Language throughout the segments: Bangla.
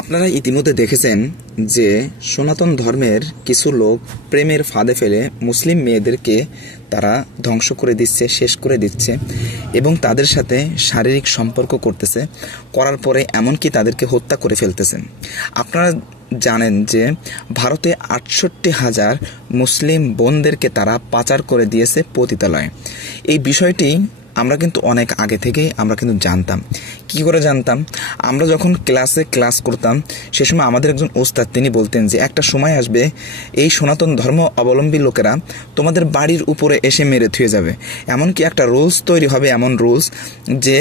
আপনারা ইতিমধ্যে দেখেছেন যে সনাতন ধর্মের কিছু লোক প্রেমের ফাঁদে ফেলে মুসলিম মেয়েদেরকে তারা ধ্বংস করে দিচ্ছে, শেষ করে দিচ্ছে এবং তাদের সাথে শারীরিক সম্পর্ক করতেছে, করার পরে এমনকি তাদেরকে হত্যা করে ফেলতেছেন। আপনারা জানেন যে ভারতে ৬৮,০০০ মুসলিম বোনদেরকে তারা পাচার করে দিয়েছে পতিতালয়ে। এই বিষয়টি আমরা কিন্তু অনেক আগে থেকেই আমরা কিন্তু জানতাম। কি করে জানতাম? আমরা যখন ক্লাস করতাম সে সময় আমাদের একজন ওস্তাদ তিনি বলতেন যে একটা সময় আসবে এই সনাতন ধর্ম অবলম্বী লোকেরা তোমাদের বাড়ির উপরে এসে মেরে থুয়ে যাবে। এমনকি একটা রুলস তৈরি হবে, এমন রুলস যে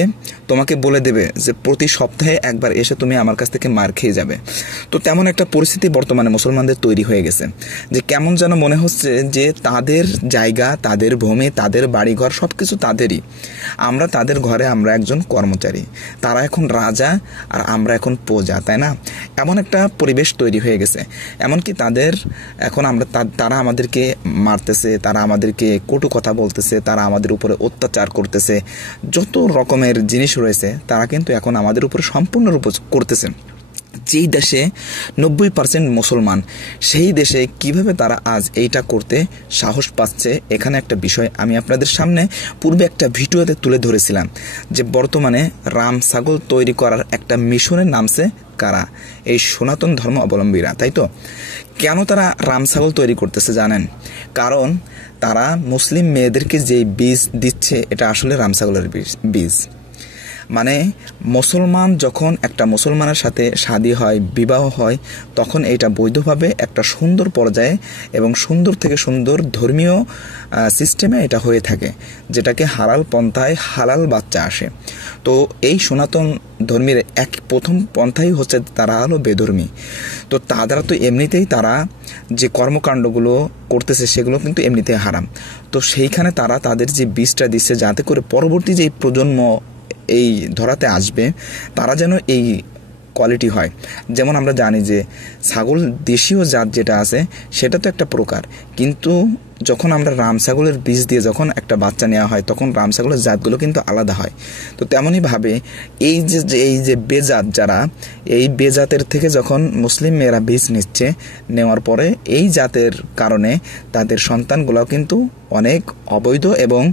তোমাকে বলে দেবে যে প্রতি সপ্তাহে একবার এসে তুমি আমার কাছ থেকে মার খেয়ে যাবে। তো তেমন একটা পরিস্থিতি বর্তমানে মুসলমানদের তৈরি হয়ে গেছে যে কেমন যেন মনে হচ্ছে যে তাদের জায়গা, তাদের ভূমি, তাদের বাড়িঘর সব কিছু তাদেরই। আমরা তাদের ঘরে আমরা একজন কর্মচারী, তারা এখন রাজা আর আমরা এখন প্রজা, তাই না? এমন একটা পরিবেশ তৈরি হয়ে গেছে। এমনকি তাদের এখন তারা আমাদেরকে মারতেছে, তারা আমাদেরকে কটু কথা বলতেছে, তারা আমাদের উপরে অত্যাচার করতেছে, যত রকমের জিনিস রয়েছে তারা কিন্তু এখন আমাদের উপরে সম্পূর্ণরূপে করতেছে। যেই দেশে ৯০% মুসলমান, সেই দেশে কিভাবে তারা আজ এইটা করতে সাহস পাচ্ছে? এখানে একটা বিষয় আমি আপনাদের সামনে পূর্বে একটা ভিডিওতে তুলে ধরেছিলাম যে বর্তমানে রাম ছাগল তৈরি করার একটা মিশনের নামছে কারা? এই সনাতন ধর্ম অবলম্বীরা, তাই তো? কেন তারা রাম ছাগল তৈরি করতেছে জানেন? কারণ তারা মুসলিম মেয়েদেরকে যেই বীজ দিচ্ছে এটা আসলে রাম ছাগলের বীজ। মানে মুসলমান যখন একটা মুসলমানের সাথে শাদী হয়, বিবাহ হয়, তখন এটা বৈধভাবে একটা সুন্দর পর্যায়ে এবং সুন্দর থেকে সুন্দর ধর্মীয় সিস্টেমে এটা হয়ে থাকে, যেটাকে হালাল পন্থায় হালাল বাচ্চা আসে। তো এই সনাতন ধর্মীর প্রথম পন্থাই হচ্ছে তারা হলো বেধর্মী। তো তারা তো এমনিতেই তারা যে কর্মকাণ্ডগুলো করতেছে সেগুলো কিন্তু এমনিতেই হারাম। তো সেইখানে তারা তাদের যে বীজটা দিচ্ছে যাতে করে পরবর্তী যে প্রজন্ম এই ধরাতে আসবে তারা যেন এই কোয়ালিটি হয়। যেমন আমরা জানি যে ছাগল দেশীয় জাত যেটা আছে সেটা তো একটা প্রকার, কিন্তু যখন আমরা রাম ছাগলের বীজ দিয়ে যখন একটা বাচ্চা নেওয়া হয় তখন রাম ছাগলের জাতগুলো কিন্তু আলাদা হয়। তো তেমনইভাবে এই যে বেজাত যারা, এই বেজাতের থেকে যখন মুসলিম মেয়েরা বীজ নিচ্ছে, নেওয়ার পরে এই জাতের কারণে তাদের সন্তানগুলোও কিন্তু অনেক অবৈধ এবং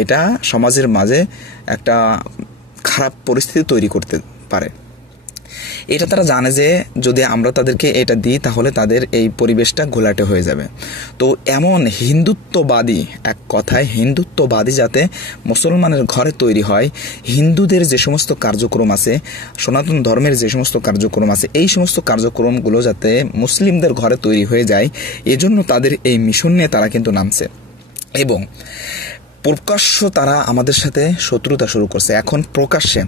এটা সমাজের মাঝে একটা খারাপ পরিস্থিতি তৈরি করতে পারে। এটা তারা জানে যে যদি আমরা তাদেরকে এটা দিই তাহলে তাদের এই পরিবেশটা ঘোলাটে হয়ে যাবে। তো এমন হিন্দুত্ববাদী, এক কথায় হিন্দুত্ববাদী যাতে মুসলমানের ঘরে তৈরি হয়, হিন্দুদের যে সমস্ত কার্যক্রম আছে, সনাতন ধর্মের যে সমস্ত কার্যক্রম আছে, এই সমস্ত কার্যক্রমগুলো যাতে মুসলিমদের ঘরে তৈরি হয়ে যায়, এজন্য তাদের এই মিশন নিয়ে তারা কিন্তু নামছে এবং প্রকাশ্য তারা আমাদের সাথে শত্রুতা শুরু করছে। এখন প্রকাশ্যে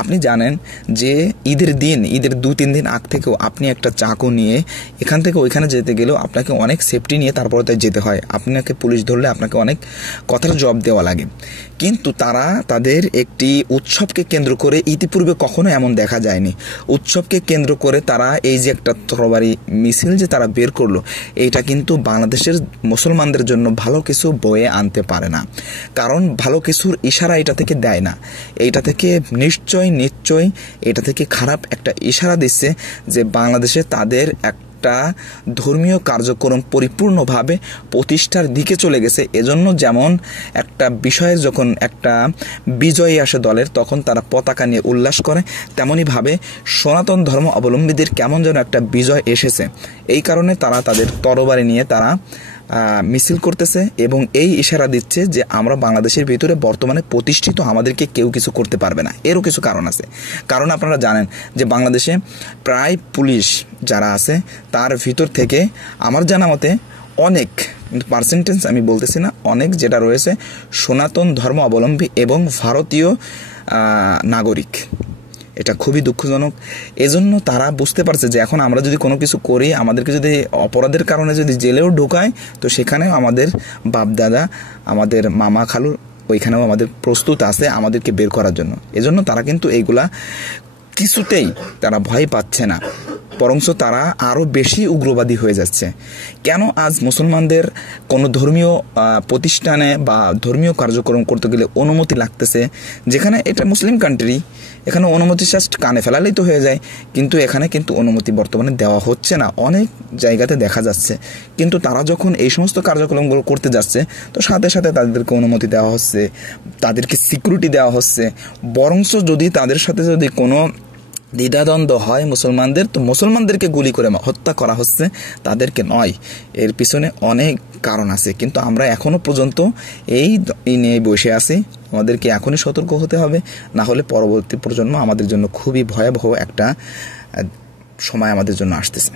আপনি জানেন যে ঈদের 2-3 দিন আগ থেকেও আপনি একটা চাকু নিয়ে এখান থেকে ওইখানে যেতে গেলেও আপনাকে অনেক সেফটি নিয়ে তারপরে তাই যেতে হয়। আপনাকে পুলিশ ধরলে আপনাকে অনেক কথার জবাব দেওয়া লাগে। কিন্তু তারা তাদের একটি উৎসবকে কেন্দ্র করে ইতিপূর্বে কখনো এমন দেখা যায়নি। উৎসবকে কেন্দ্র করে তারা এই যে একটা তরবারি মিছিল যে তারা বের করলো, এইটা কিন্তু বাংলাদেশের মুসলমানদের জন্য ভালো কিছু বয়ে আনতে পারে না। কারণ ভালো কিছুর ইশারা এটা থেকে দেয় না। এইটা থেকে নিশ্চয় এটা থেকে খারাপ একটা ইশারা দিচ্ছে যে বাংলাদেশে তাদের একটা ধর্মীয় কার্যক্রম পরিপূর্ণভাবে প্রতিষ্ঠার দিকে চলে গেছে। এজন্য যেমন একটা বিষয়ে যখন একটা বিজয়ী আসে দলের, তখন তারা পতাকা নিয়ে উল্লাস করে, তেমনইভাবে সনাতন ধর্ম অবলম্বীদের কেমন যেন একটা বিজয় এসেছে। এই কারণে তারা তাদের তরবারি নিয়ে তারা মিছিল করতেছে এবং এই ইশারা দিচ্ছে যে আমরা বাংলাদেশের ভিতরে বর্তমানে প্রতিষ্ঠিত, আমাদেরকে কেউ কিছু করতে পারবে না। এরও কিছু কারণ আছে। কারণ আপনারা জানেন যে বাংলাদেশে প্রায় পুলিশ যারা আছে তার ভিতর থেকে আমার জানা মতে অনেক, কিন্তু পার্সেন্টেজ আমি বলতেছি না, অনেক যেটা রয়েছে সনাতন ধর্ম অবলম্বী এবং ভারতীয় নাগরিক। এটা খুবই দুঃখজনক। এজন্য তারা বুঝতে পারছে যে এখন আমরা যদি কোনো কিছু করি, আমাদেরকে যদি অপরাধের কারণে যদি জেলেও ঢোকায়, তো সেখানেও আমাদের বাপদাদা, আমাদের মামা খালু ওইখানেও আমাদের প্রস্তুত আছে আমাদেরকে বের করার জন্য। এজন্য তারা কিন্তু এইগুলা কিছুতেই তারা ভয় পাচ্ছে না। বরঞ্চ তারা আরও বেশি উগ্রবাদী হয়ে যাচ্ছে। কেন আজ মুসলমানদের কোনো ধর্মীয় প্রতিষ্ঠানে বা ধর্মীয় কার্যক্রম করতে গেলে অনুমতি লাগতেছে, যেখানে এটা মুসলিম কান্ট্রি, এখানে অনুমতি জাস্ট কানে ফেলালেই তো হয়ে যায়, কিন্তু এখানে কিন্তু অনুমতি বর্তমানে দেওয়া হচ্ছে না, অনেক জায়গাতে দেখা যাচ্ছে। কিন্তু তারা যখন এই সমস্ত কার্যক্রমগুলো করতে যাচ্ছে, তো সাথে সাথে তাদেরকে অনুমতি দেওয়া হচ্ছে, তাদেরকে সিকিউরিটি দেওয়া হচ্ছে। বরঞ্চ যদি তাদের সাথে যদি কোনো দ্বিধাদ্বন্দ্ব হয় মুসলমানদের, তো মুসলমানদেরকে গুলি করে হত্যা করা হচ্ছে, তাদেরকে নয়। এর পিছনে অনেক কারণ আছে, কিন্তু আমরা এখনো পর্যন্ত এই নিয়ে বসে আছি। আমাদেরকে এখনই সতর্ক হতে হবে, না হলে পরবর্তী প্রজন্ম আমাদের জন্য খুবই ভয়াবহ একটা সময় আমাদের জন্য আসতেছে।